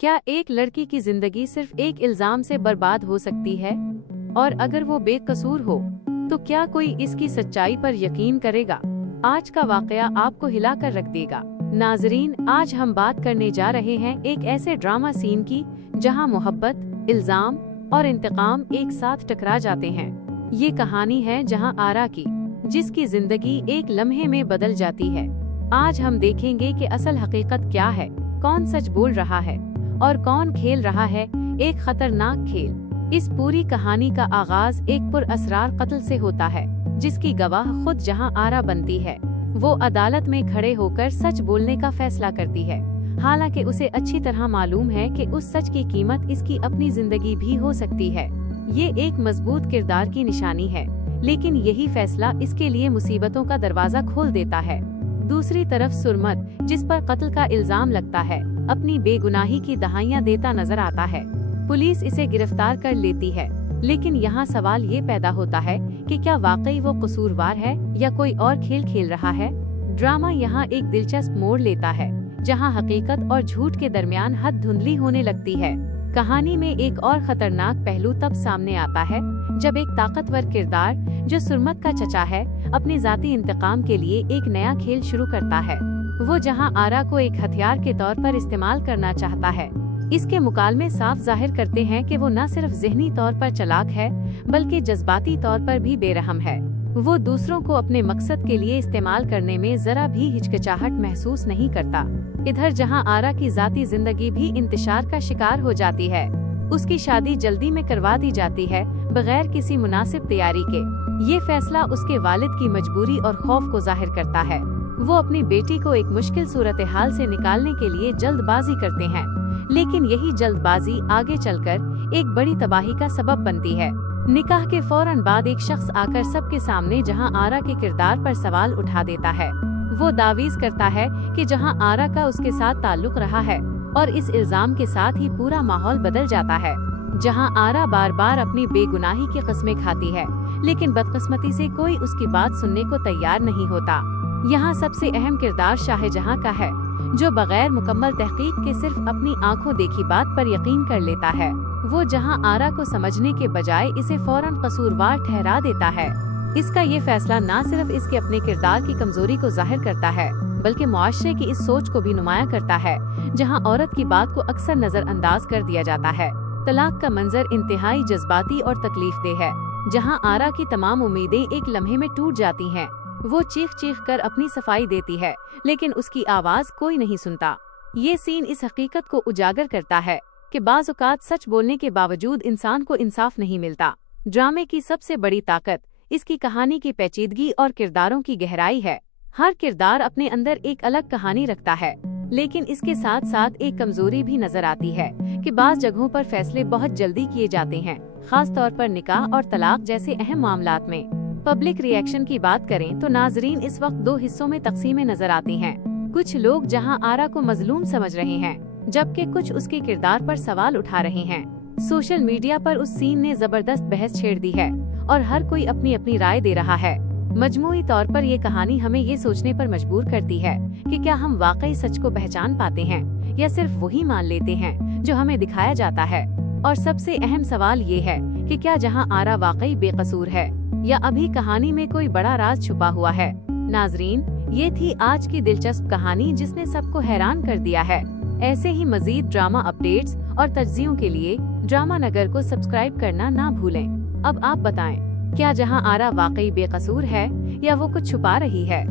क्या एक लड़की की जिंदगी सिर्फ एक इल्जाम से बर्बाद हो सकती है? और अगर वो बेकसूर हो, तो क्या कोई इसकी सच्चाई पर यकीन करेगा? आज का वाकया आपको हिलाकर रख देगा। नाजरीन, आज हम बात करने जा रहे हैं एक ऐसे ड्रामा सीन की जहां मोहब्बत, इल्जाम और इंतकाम एक साथ टकरा जाते हैं। ये कहानी है जहां आरा की, जिसकी जिंदगी एक लम्हे में बदल जाती है। आज हम देखेंगे कि असल हकीकत क्या है, कौन सच बोल रहा है और कौन खेल रहा है एक खतरनाक खेल। इस पूरी कहानी का आगाज एक पुरअसरार कत्ल से होता है, जिसकी गवाह खुद जहां आरा बनती है। वो अदालत में खड़े होकर सच बोलने का फैसला करती है, हालांकि उसे अच्छी तरह मालूम है कि उस सच की कीमत इसकी अपनी जिंदगी भी हो सकती है। ये एक मजबूत किरदार की निशानी है, लेकिन यही फैसला इसके लिए मुसीबतों का दरवाजा खोल देता है। दूसरी तरफ सुरमत, जिस पर कत्ल का इल्जाम लगता है, अपनी बेगुनाही की दहाइयां देता नजर आता है। पुलिस इसे गिरफ्तार कर लेती है, लेकिन यहाँ सवाल ये पैदा होता है कि क्या वाकई वो कसूरवार है या कोई और खेल खेल रहा है। ड्रामा यहाँ एक दिलचस्प मोड़ लेता है, जहाँ हकीकत और झूठ के दरमियान हद धुंधली होने लगती है। कहानी में एक और खतरनाक पहलू तब सामने आता है जब एक ताकतवर किरदार, जो सुरमत का चचा है, अपने जाती इंतकाम के लिए एक नया खेल शुरू करता है। वो जहां आरा को एक हथियार के तौर पर इस्तेमाल करना चाहता है, इसके मुकालमे साफ जाहिर करते हैं कि वो न सिर्फ ज़हनी तौर पर चालाक है, बल्कि जज्बाती तौर पर भी बेरहम है। वो दूसरों को अपने मकसद के लिए इस्तेमाल करने में जरा भी हिचकिचाहट महसूस नहीं करता। इधर जहां आरा की जाती जिंदगी भी इंतशार का शिकार हो जाती है। उसकी शादी जल्दी में करवा दी जाती है, बगैर किसी मुनासिब तैयारी के। ये फैसला उसके वालिद की मजबूरी और खौफ को जाहिर करता है। वो अपनी बेटी को एक मुश्किल सूरत हाल से निकालने के लिए जल्दबाजी करते हैं, लेकिन यही जल्दबाजी आगे चलकर एक बड़ी तबाही का सबब बनती है। निकाह के फौरन बाद एक शख्स आकर सबके सामने जहां आरा के किरदार पर सवाल उठा देता है। वो दावीज करता है कि जहां आरा का उसके साथ ताल्लुक रहा है, और इस इल्जाम के साथ ही पूरा माहौल बदल जाता है। जहां आरा बार बार अपनी बेगुनाही की कस्में खाती है, लेकिन बदकिस्मती से कोई उसकी बात सुनने को तैयार नहीं होता। यहाँ सबसे अहम किरदार शाहजहां का है, जो बगैर मुकम्मल तहकीक के सिर्फ अपनी आंखों देखी बात पर यकीन कर लेता है। वो जहां आरा को समझने के बजाय इसे फौरन कसूरवार ठहरा देता है। इसका ये फैसला न सिर्फ इसके अपने किरदार की कमजोरी को जाहिर करता है, बल्कि मुआशरे की इस सोच को भी नुमाया करता है, जहां औरत की बात को अक्सर नजरअंदाज कर दिया जाता है। तलाक का मंजर इंतहाई जज्बाती और तकलीफदेह है, जहां आरा की तमाम उम्मीदें एक लम्हे में टूट जाती हैं। वो चीख चीख कर अपनी सफाई देती है, लेकिन उसकी आवाज कोई नहीं सुनता। ये सीन इस हकीकत को उजागर करता है कि बाज़ औक़ात सच बोलने के बावजूद इंसान को इंसाफ नहीं मिलता। ड्रामे की सबसे बड़ी ताकत इसकी कहानी की पेचीदगी और किरदारों की गहराई है। हर किरदार अपने अंदर एक अलग कहानी रखता है, लेकिन इसके साथ साथ एक कमजोरी भी नजर आती है कि बाज़ जगहों पर फैसले बहुत जल्दी किए जाते हैं, खास तौर पर निकाह और तलाक जैसे अहम मामलात में। पब्लिक रिएक्शन की बात करें तो नाजरीन इस वक्त दो हिस्सों में तकसीमें नजर आती हैं। कुछ लोग जहां आरा को मजलूम समझ रहे हैं, जबकि कुछ उसके किरदार पर सवाल उठा रहे हैं। सोशल मीडिया पर उस सीन ने जबरदस्त बहस छेड़ दी है और हर कोई अपनी अपनी राय दे रहा है। मजमूई तौर पर ये कहानी हमें ये सोचने पर मजबूर करती है कि क्या हम वाकई सच को पहचान पाते हैं या सिर्फ वही मान लेते हैं जो हमें दिखाया जाता है। और सबसे अहम सवाल ये है कि क्या जहां आरा वाकई बेकसूर है या अभी कहानी में कोई बड़ा राज छुपा हुआ है। नाजरीन, ये थी आज की दिलचस्प कहानी जिसने सबको हैरान कर दिया है। ऐसे ही मजीद ड्रामा अपडेट्स और तज्जियों के लिए ड्रामा नगर को सब्सक्राइब करना ना भूलें। अब आप बताएं, क्या जहां आरा वाकई बेकसूर है या वो कुछ छुपा रही है?